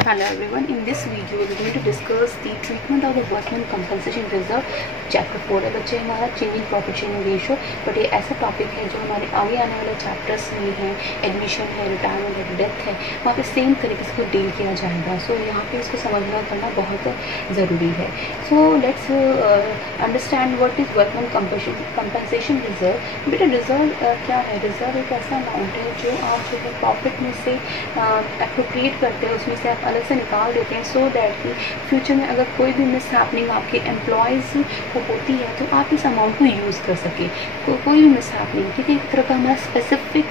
Hello everyone, in this video we are going to discuss the treatment of the workman compensation reserve chapter 4 है बच्चे हमारा changing profit sharing ratio. But ये ऐसा topic है जो हमारे आगे आने वाले चैप्टर्स में है, एडमिशन है, रिटायरमेंट है, डेथ है, वहाँ पे सेम तरीके से डील किया जाएगा। सो यहाँ पे इसको समझना करना बहुत ज़रूरी है। So let's understand what is workman compensation reserve. बेटा रिजर्व क्या है? रिजर्व एक ऐसा अमाउंट है जो आप जो है प्रॉफिट में से एप्रोप्रिएट करते हैं, उसमें से आप अलग से निकाल देते हैं सो दैट कि फ्यूचर में अगर कोई भी मिस हैपनिंग आपके एम्प्लॉयज़ को होती है तो आप इस अमाउंट को यूज़ कर सकें। कोई भी मिस हैपनिंग, ठीक है, एक तरह का हमारा स्पेसिफिक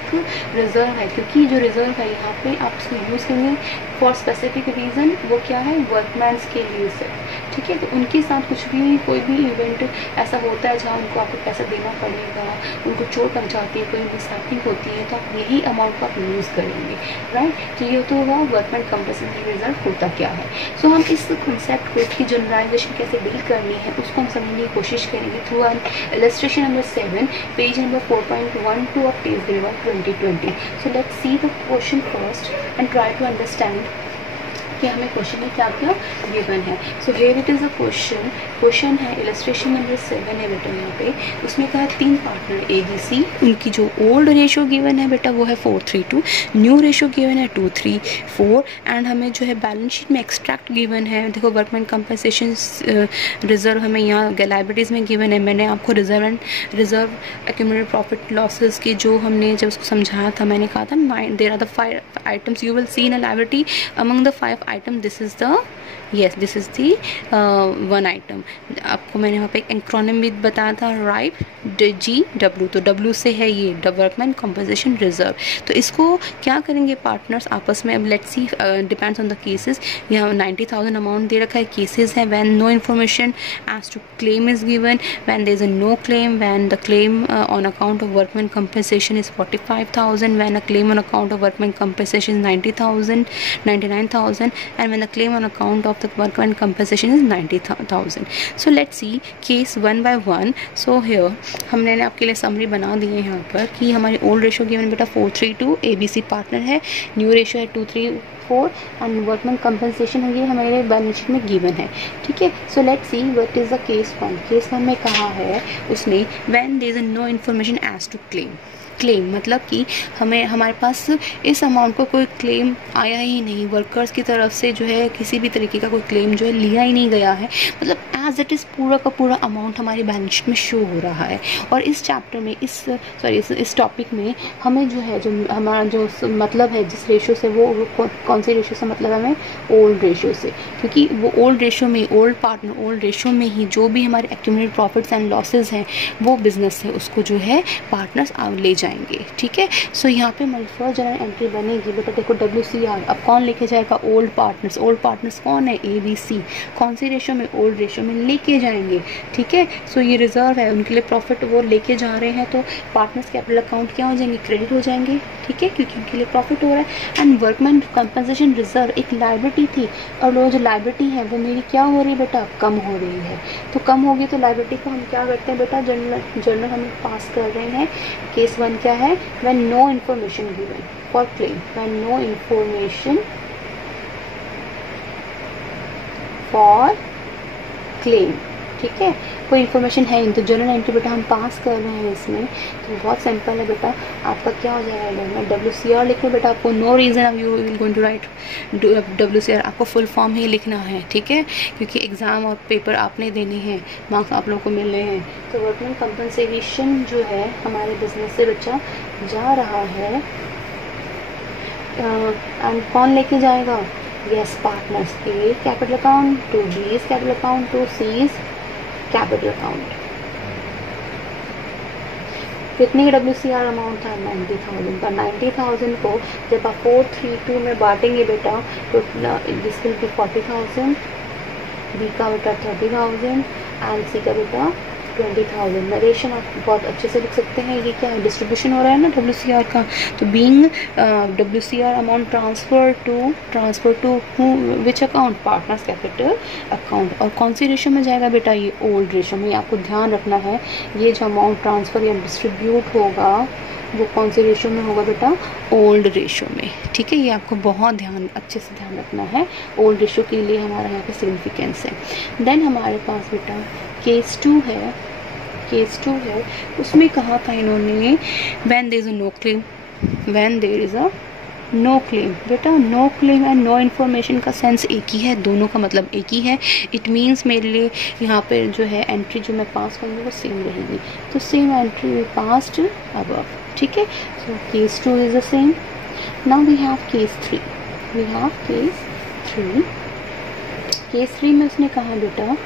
रिजर्व है, क्योंकि जो रिजर्व है यहाँ पे आप इसको यूज़ करेंगे फॉर स्पेसिफिक रीज़न। वो क्या है? वर्कमैन्स के लिए से, ठीक है। तो उनके साथ कुछ भी कोई भी इवेंट ऐसा होता है जहाँ उनको आपको पैसा देना पड़ेगा, उनको चोट लग जाती है, कोई मिस हैपनिंग होती है, तो आप यही अमाउंट को आप यूज़ करेंगे, राइट। तो ये तो हुआ वर्कमैन कंपनसेशन रिजर्व होता क्या है। सो हम इस कॉन्सेप्ट को, इसकी जनरलाइजेशन कैसे डील करनी है उसको हम समझने की कोशिश करेंगे through an illustration number 7 page number 4.12 of test river 2020। So let's see the question first and try to understand कि हमें क्वेश्चन में क्या क्या गिवन है। So here it is a question है, इलस्ट्रेशन नंबर 7 है बेटा। यहाँ पे उसमें कहा 3 पार्टनर ABC, उनकी जो ओल्ड रेशो गिवन है बेटा वो है 432, न्यू रेशो गिवन है 234 एंड हमें जो है बैलेंस शीट में एक्सट्रैक्ट गिवन है। देखो वर्कमैन कंपनसेशन रिजर्व हमें यहाँ लायबिलिटीज़ में गिवन है। मैंने आपको रिजर्व एक्यूमुलेटेड प्रॉफिट लॉसेस की जो हमने जब उसको समझाया था, मैंने कहा था there are the 5 items you will see in a liability. Among the 5 item this is the one item. आपको मैंने वहाँ पे एक एक्रोनिम भी बताया था, राइप GW। तो W से है ये वर्कमैन कंपनसेशन रिजर्व। तो इसको क्या करेंगे पार्टनर्स आपस में? अब let's see, depends on the cases. यहाँ 90,000 अमाउंट दे रखा है। केसेस है when no information as to claim is given, when there is a no claim, when the claim on account of workman compensation is 45,000, when a claim on account of workman compensation is 99,000 and when the claim on account of the workman compensation is 90,000. So let's see case one by one. So here हमने आपके लिए summary बना दी है यहाँ पर कि हमारी old ratio given बेटा 432 ABC पार्टनर है, न्यू रेशो है 234 एंड वर्कमैन कंपनसेशन है ये हमारे बैलेंस शीट में गिवन है, ठीक है। So let's see what is the case 1। Case 1 में कहा है उसने when there is no information as to claim मतलब कि हमारे पास इस अमाउंट को कोई क्लेम आया ही नहीं, वर्कर्स की तरफ से जो है किसी भी तरीके का कोई क्लेम जो है लिया ही नहीं गया है, मतलब एज इट इज़ पूरा का पूरा अमाउंट हमारी बैलेंस शीट में शो हो रहा है। और इस चैप्टर में इस टॉपिक में हमें जो है जो हमारा जो मतलब है जिस रेशो से, वो कौन सी रेशो से मतलब हमें ओल्ड रेशो से, क्योंकि वो ओल्ड रेशो में ओल्ड रेशो में ही जो भी हमारे एक्यूमुलेटेड प्रॉफिट्स एंड लॉसेज हैं वो बिजनेस है उसको जो है पार्टनर्स ले जाएंगे, ठीक है। सो यहाँ पे हमारी फर्स्ट जनरल एंट्री बनेगी बेटा, देखो WCR। अब कौन लेके जाएगा? ओल्ड पार्टनर्स कौन है? ABC। कौन सी रेशो में? ओल्ड रेशो में लेके जाएंगे, ठीक है। सो ये रिजर्व है, उनके लिए प्रॉफिट वो लेके जा रहे हैं, तो पार्टनर्स कैपिटल अकाउंट क्या हो जाएंगे? क्रेडिट हो जाएंगे, ठीक है, क्योंकि उनके लिए प्रॉफिट हो रहा है। एंड वर्कमैन कंपनसेशन रिजर्व एक लायबिलिटी थी, और वो जो लायबिलिटी है वो मेरी क्या हो रही है बेटा? कम हो रही है। तो कम होगी तो लायबिलिटी को हम क्या करते हैं बेटा? जर्नल हम पास कर रहे हैं। केस 1 क्या है? when no information given for claim, when no information for claim, ठीक है, कोई इन्फॉर्मेशन है नहीं, तो जनरल एंट्री बेटा हम पास कर रहे हैं इसमें। तो बहुत सिंपल है बेटा, आपका क्या हो जाएगा? मैं WCR लिख रही बेटा, आपको नो रीज़न अब you will going to write WCR, आपको फुल फॉर्म ही लिखना है, ठीक है, क्योंकि एग्ज़ाम और पेपर आपने देने हैं, मार्क्स आप लोगों को मिल रहे हैं। तो वर्कमैन कंपनसेशन जो है हमारे बिजनेस से बच्चा जा रहा है, एंड कौन लेके जाएगा? Yes, partners. A capital account, to B's capital account, to C's capital account. कितनी WCR अमाउंट था? 90,000। पर 90,000 को जब आप 432 में बांटेंगे बेटा तो दिस विल बी 40,000, B का बेटा 30,000 एंड C का बेटा 20,000। नरेशन आप बहुत अच्छे से लिख सकते हैं, ये क्या है? डिस्ट्रीब्यूशन हो रहा है ना WCR का। तो being WCR amount transfer to which account? Partners capital account. और कौन सी रेशो में जाएगा बेटा? ये ओल्ड रेशो में। आपको ध्यान रखना है ये जो अमाउंट ट्रांसफ़र या डिस्ट्रीब्यूट होगा वो कौन से रेशो में होगा बेटा, ओल्ड रेशो में। ठीक है, ये आपको बहुत अच्छे से ध्यान रखना है। ओल्ड रेशो के लिए हमारा यहाँ पे सिग्निफिकेंस है। देन हमारे पास बेटा केस 2 है। केस 2 है, उसमें कहा था इन्होंने when there is a no claim, when there is a no claim. बेटा no claim and no information का सेंस एक ही है, दोनों का मतलब एक ही है। इट मीन्स मेरे लिए यहाँ पे जो है एंट्री जो मैं पास करूँगी वो सेम रहेगी, तो सेम एंट्री पास्ड अबव। ठीक है, so case 2 is the same. Now we have case 3। We have case 3। Case 3 में उसने कहा बेटा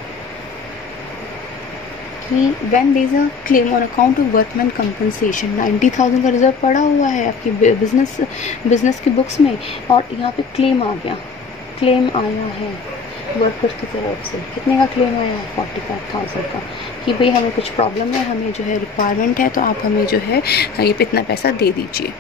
कि when there is a claim on account of workman compensation, 90,000 का रिजर्व पड़ा हुआ है आपकी बिजनेस की बुक्स में, और यहाँ पे क्लेम आ गया, क्लेम आया है वर्कर्स की तरफ से। कितने का क्लेम आया है, 45,000 का, कि भाई हमें कुछ प्रॉब्लम है, हमें जो है रिक्वायरमेंट है, तो आप हमें जो है ये पे इतना पैसा दे दीजिए।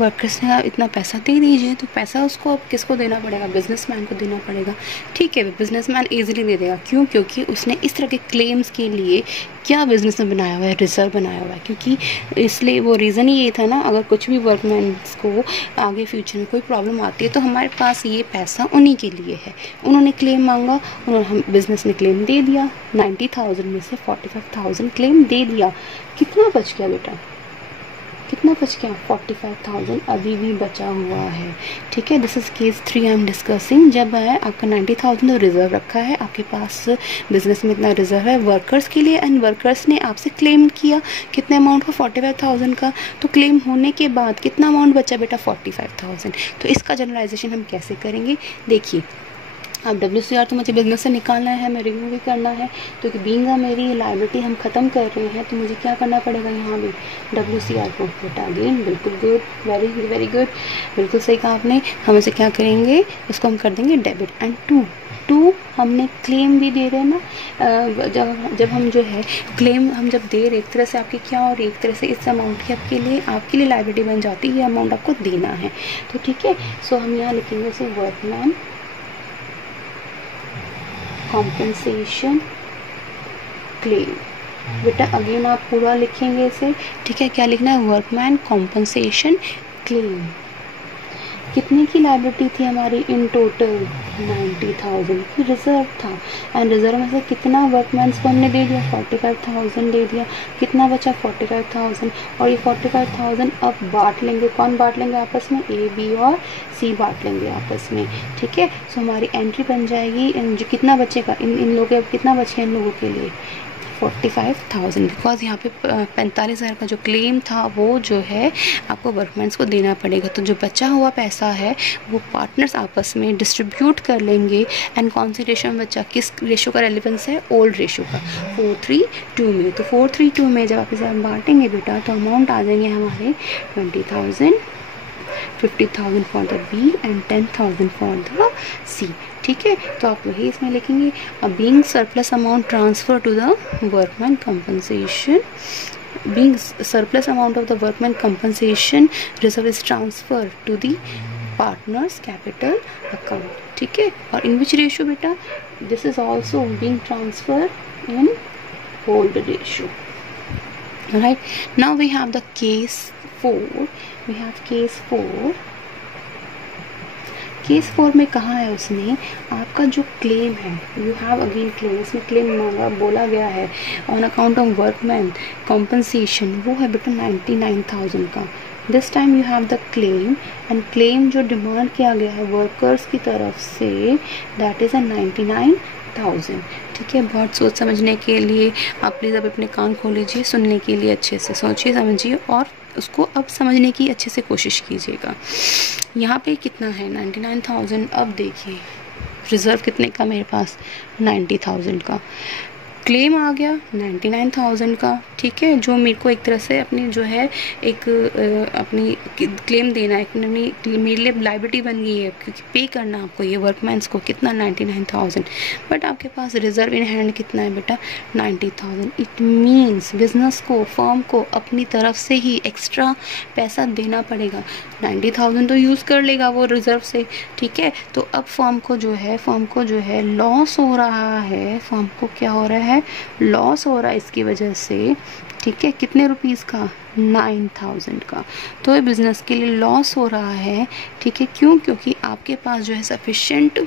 वर्कर्स ने इतना पैसा दे दीजिए, तो पैसा उसको अब किसको देना पड़ेगा, बिजनेसमैन को देना पड़ेगा। ठीक है, बिजनेसमैन इजीली दे देगा, क्यों, क्योंकि उसने इस तरह के क्लेम्स के लिए क्या बिजनेस में बनाया हुआ है, रिजर्व बनाया हुआ है। क्योंकि इसलिए वो रीज़न ही ये था ना, अगर कुछ भी वर्कमैन्स को आगे फ्यूचर में कोई प्रॉब्लम आती है तो हमारे पास ये पैसा उन्हीं के लिए है। उन्होंने क्लेम मांगा, हम बिजनेस ने क्लेम दे दिया, 90,000 में से 45,000 क्लेम दे दिया। कितना बच गया बेटा, कितना बच गया, 45,000 अभी भी बचा हुआ है। ठीक है, this is case 3 I am discussing. जब है आपका 90,000 रिजर्व रखा है, आपके पास बिजनेस में इतना रिजर्व है वर्कर्स के लिए, एंड वर्कर्स ने आपसे क्लेम किया कितने अमाउंट का, 45,000 का। तो क्लेम होने के बाद कितना अमाउंट बचा बेटा, 45,000। तो इसका जनरलाइजेशन हम कैसे करेंगे, देखिए। अब WCR तो मुझे बिजनेस से निकालना है, मैं रिव्यू भी करना है, तो बीइंग मेरी लायबिलिटी हम ख़त्म कर रहे हैं, तो मुझे क्या करना पड़ेगा यहाँ भी, WCR को बेटा अगेन बिल्कुल गुड, वेरी वेरी गुड, बिल्कुल सही कहा आपने। हम इसे क्या करेंगे, इसको हम कर देंगे डेबिट। एंड टू हमने क्लेम भी दे रहे हैं ना, जब हम जो है क्लेम हम जब दे रहे, एक तरह से आपकी क्या, और एक तरह से इस अमाउंट की आपके लिए लायबिलिटी बन जाती है, ये अमाउंट आपको देना है। तो ठीक है, सो हम यहाँ लिखेंगे इसे वर्कमैन कॉम्पनसेशन क्लेम। बेटा अगेन आप पूरा लिखेंगे इसे, ठीक है, क्या लिखना है, वर्कमैन कॉम्पनसेशन क्लेम। कितने की लायबिलिटी थी हमारी, इन टोटल 90,000 की रिजर्व था, एंड रिजर्व में से कितना वर्कमैन्स को हमने दे दिया, 45,000 दे दिया। कितना बचा, 45,000, और ये 45,000 अब बांट लेंगे, कौन बांट लेंगे आपस में, A, B और C बांट लेंगे आपस में। ठीक है, सो हमारी एंट्री बन जाएगी, जो कितना बचेगा इन लोगों के, कितना बचेगा इन लोगों के लिए, 45,000, बिकॉज यहाँ पे 45,000 का जो क्लेम था वो जो है आपको वर्कमैन्स को देना पड़ेगा। तो जो बचा हुआ पैसा है वो पार्टनर्स आपस में डिस्ट्रीब्यूट कर लेंगे। एंड कौन सी रेशो में बचा, किस रेशो का रेलिवेंस है, ओल्ड रेशो का, 4:3:2 में। तो 4:3:2 में जब आप इसे बांटेंगे बेटा, तो अमाउंट आ जाएंगे हमारे 20,000, 50,000 for the B and 10,000 for the C। ठीक है, तो आप वही इसमें लिखेंगे, being surplus amount transfer to the workman compensation, being surplus amount of the workman compensation reserve is transfer to the partners capital account. ठीक है, और इन विच रेशो बेटा, this is also being transfer in old ratio. Right, now we have the case 4। We have case 4। Case 4 में कहा है उसने, आपका जो क्लेम है, यू हैव अगेन क्लेम, इसमें क्लेम मांगा, बोला गया है on account of workman compensation, वो है बेटा 99,000 का। This time you have the claim, and claim जो डिमांड किया गया है वर्कर्स की तरफ से, दैट इज़ 99,000। ठीक है, बहुत सोच समझने के लिए आप प्लीज़ अब अपने कान खोल लीजिए, सुनने के लिए अच्छे से सोचिए समझिए, और उसको अब समझने की अच्छे से कोशिश कीजिएगा। यहाँ पे कितना है, 99,000। अब देखिए रिज़र्व कितने का मेरे पास, 90,000 का। क्लेम आ गया 99,000 का। ठीक है, जो मेरे को एक तरह से अपनी जो है एक अपनी क्लेम देना है, मेरे लिए लाइबिलिटी बन गई है, क्योंकि पे करना आपको ये वर्कमैन्स को कितना, 99,000। बट आपके पास रिजर्व इन हैंड कितना है बेटा, 90,000। इट मीन्स बिजनेस को, फर्म को अपनी तरफ से ही एक्स्ट्रा पैसा देना पड़ेगा। 90,000 तो यूज़ कर लेगा वो रिजर्व से। ठीक है, तो अब फर्म को जो है लॉस हो रहा है, फर्म को क्या हो रहा है, लॉस हो रहा है। इसकी वजह से ठीक है, कितने रुपीज़ का, 9000 का। तो ये बिज़नेस के लिए लॉस हो रहा है, ठीक है, क्यों, क्योंकि आपके पास जो है सफिशेंट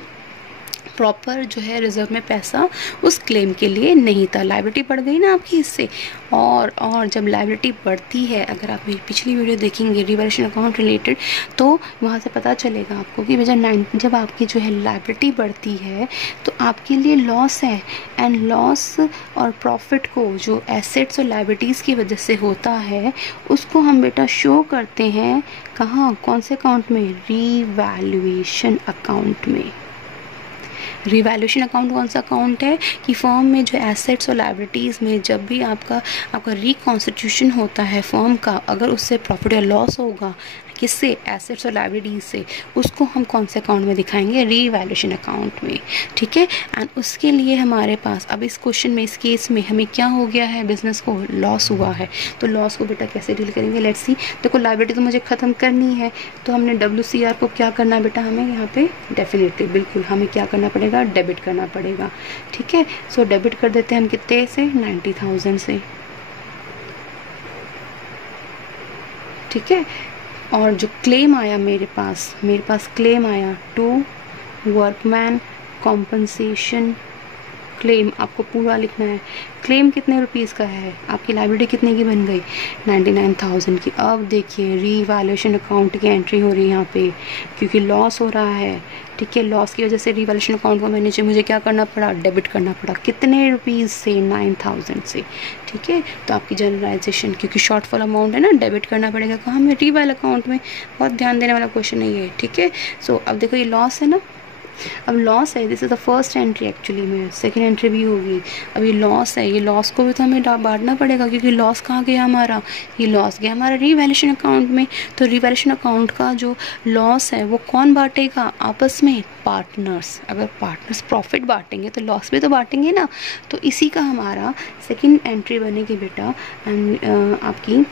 प्रॉपर जो है रिजर्व में पैसा उस क्लेम के लिए नहीं था। लायबिलिटी बढ़ गई ना आपकी इससे, और जब लायबिलिटी बढ़ती है, अगर आप मेरी पिछली वीडियो देखेंगे रिवैल्यूएशन अकाउंट रिलेटेड, तो वहाँ से पता चलेगा आपको कि जब आपकी जो है लायबिलिटी बढ़ती है तो आपके लिए लॉस है। एंड लॉस और प्रॉफिट को जो एसेट्स और लायबिलिटीज़ की वजह से होता है, उसको हम बेटा शो करते हैं कहाँ, कौन से अकाउंट में, रिवैल्यूएशन अकाउंट में। रिवैल्यूएशन अकाउंट कौन सा अकाउंट है कि फर्म में जो एसेट्स और लायबिलिटीज़ में जब भी आपका रिकॉन्स्टिट्यूशन होता है फर्म का, अगर उससे प्रॉफिट या लॉस होगा, किससे, एसेट्स और लायबिलिटीज से, उसको हम कौन से अकाउंट में दिखाएंगे, रिवैल्यूएशन अकाउंट में, ठीक है। एंड उसके लिए हमारे पास अब इस क्वेश्चन में, इस केस में हमें क्या हो गया है, बिजनेस को लॉस हुआ है, तो लॉस को बेटा कैसे डील करेंगे, लेट्स सी। देखो लायबिलिटी तो मुझे ख़त्म करनी है, तो हमने WCR को क्या करना है बेटा, हमें यहाँ पे डेफिनेटली बिल्कुल हमें क्या करना पड़ेगा, डेबिट करना पड़ेगा, ठीक है। सो डेबिट कर देते हैं हम कितने से, 90,000 से, ठीक है। और जो क्लेम आया मेरे पास क्लेम आया टू वर्कमैन कॉम्पनसेशन क्लेम, आपको पूरा लिखना है। क्लेम कितने रुपीज़ का है, आपकी लायबिलिटी कितने की बन गई, 99,000 की। अब देखिए रिवैल्यूएशन अकाउंट की एंट्री हो रही है यहाँ पे, क्योंकि लॉस हो रहा है, ठीक है। लॉस की वजह से रिवैल्यूएशन अकाउंट को मुझे क्या करना पड़ा, डेबिट करना पड़ा, कितने रुपीज़ से, 9000 से, ठीक है। तो आपकी जनरलाइजेशन, क्योंकि शॉर्टफॉल अमाउंट है ना, डेबिट करना पड़ेगा कहाँ में, रिवैल अकाउंट में। बहुत ध्यान देने वाला क्वेश्चन है ये, ठीक है। सो अब देखो ये लॉस है ना, अब लॉस है, this is the first entry, actually में सेकेंड एंट्री भी होगी। अब ये लॉस है, ये लॉस को भी तो हमें बांटना पड़ेगा, क्योंकि लॉस कहाँ गया हमारा, ये लॉस गया हमारा रिवैल्यूएशन अकाउंट में। तो रिवैल्यूएशन अकाउंट का जो लॉस है वो कौन बांटेगा, आपस में पार्टनर्स। अगर पार्टनर्स प्रॉफिट बांटेंगे तो लॉस भी तो बांटेंगे ना। तो इसी का हमारा सेकेंड एंट्री बनेगी बेटा, एंड आपकी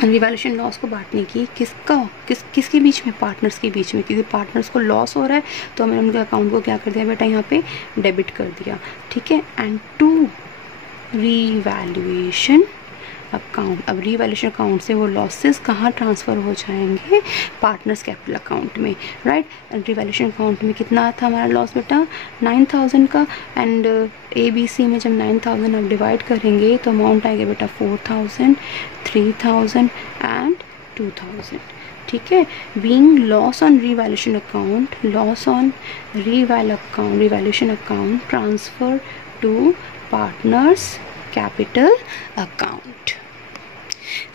रिवैल्यूएशन लॉस को बांटने की, किसके बीच में, पार्टनर्स के बीच में, क्योंकि पार्टनर्स को लॉस हो रहा है तो हमने उनके अकाउंट को क्या कर दिया बेटा, यहाँ पे डेबिट कर दिया, ठीक है। एंड टू रिवैल्यूएशन अकाउंट, अब रिवैल्यूएशन अकाउंट से वो लॉसेस कहाँ ट्रांसफ़र हो जाएंगे, पार्टनर्स कैपिटल अकाउंट में, राइट। रिवैल्यूएशन अकाउंट में कितना था हमारा लॉस बेटा, 9000 का। एंड ABC में जब 9000 आप डिवाइड करेंगे तो अमाउंट आएगा बेटा 4000, 3000 एंड 2000, ठीक है। Being loss on revaluation account, loss on revaluation account transfer to partners capital account.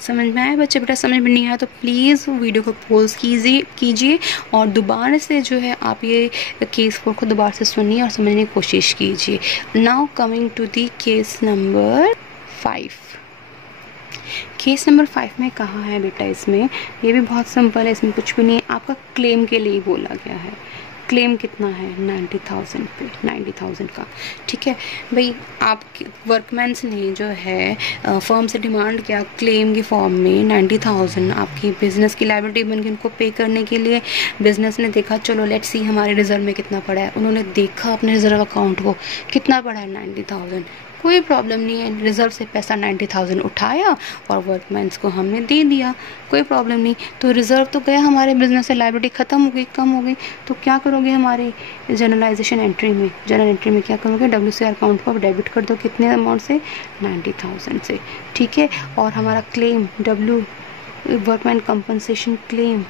समझ में आया बच्चे, बेटा समझ में नहीं आया तो प्लीज़ वीडियो को पॉज कीजिए और दोबारा से जो है आप ये केस 4 को दोबारा से सुनिए और समझने की कोशिश कीजिए। Now coming to the case number 5। Case number 5 में कहा है बेटा, इसमें ये भी बहुत सिंपल है, इसमें कुछ भी नहीं है, आपका क्लेम के लिए बोला गया है। क्लेम कितना है, 90,000 पे, 90,000 का, ठीक है भाई। आप वर्कमैन्स ने जो है फर्म से डिमांड किया क्लेम के फॉर्म में 90,000 आपकी बिजनेस की लायबिलिटी बन गई उनको पे करने के लिए। बिजनेस ने देखा चलो लेट्स सी हमारे रिजर्व में कितना पड़ा है, उन्होंने देखा अपने रिजर्व अकाउंट को कितना पड़ा है, 90,000। कोई प्रॉब्लम नहीं है, रिजर्व से पैसा 90,000 उठाया और वर्कमैन्स को हमने दे दिया, कोई प्रॉब्लम नहीं। तो रिजर्व तो गया हमारे बिजनेस से, लायबिलिटी ख़त्म हो गई, कम हो गई। तो क्या करोगे हमारे जनरलाइजेशन एंट्री में, जनरल एंट्री में क्या करोगे, WCR अकाउंट को डेबिट कर दो, कितने अमाउंट से, 90,000 से, ठीक है। और हमारा क्लेम वर्कमैन कंपनसेशन क्लेम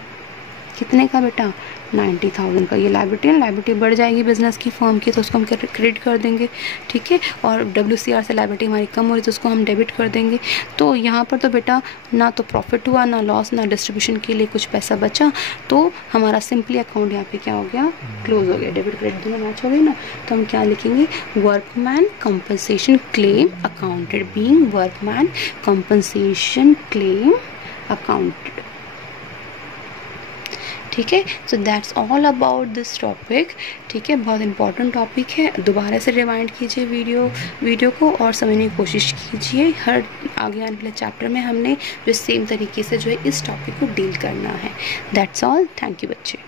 कितने का बेटा, 90,000 का। ये लायबिलिटी बढ़ जाएगी बिजनेस की, फर्म की, तो उसको हम क्रेडिट कर देंगे, ठीक है। और WCR से लायबिलिटी हमारी कम हो रही तो उसको हम डेबिट कर देंगे। तो यहाँ पर तो बेटा ना तो प्रॉफिट हुआ, ना लॉस, ना डिस्ट्रीब्यूशन के लिए कुछ पैसा बचा, तो हमारा सिंपली अकाउंट यहाँ पे क्या हो गया, क्लोज हो गया। डेबिट क्रेडिट दोनों मैच हो गई ना, तो हम क्या लिखेंगे, workman compensation claim accounted, being workman compensation claim accounted, ठीक है। So that's all about this topic, ठीक है। बहुत इंपॉर्टेंट टॉपिक है, दोबारा से रिवाइंड कीजिए वीडियो को और समझने की कोशिश कीजिए। हर आगे आने वाले चैप्टर में हमने जो सेम तरीके से जो है इस टॉपिक को डील करना है। दैट्स ऑल, थैंक यू बच्चे।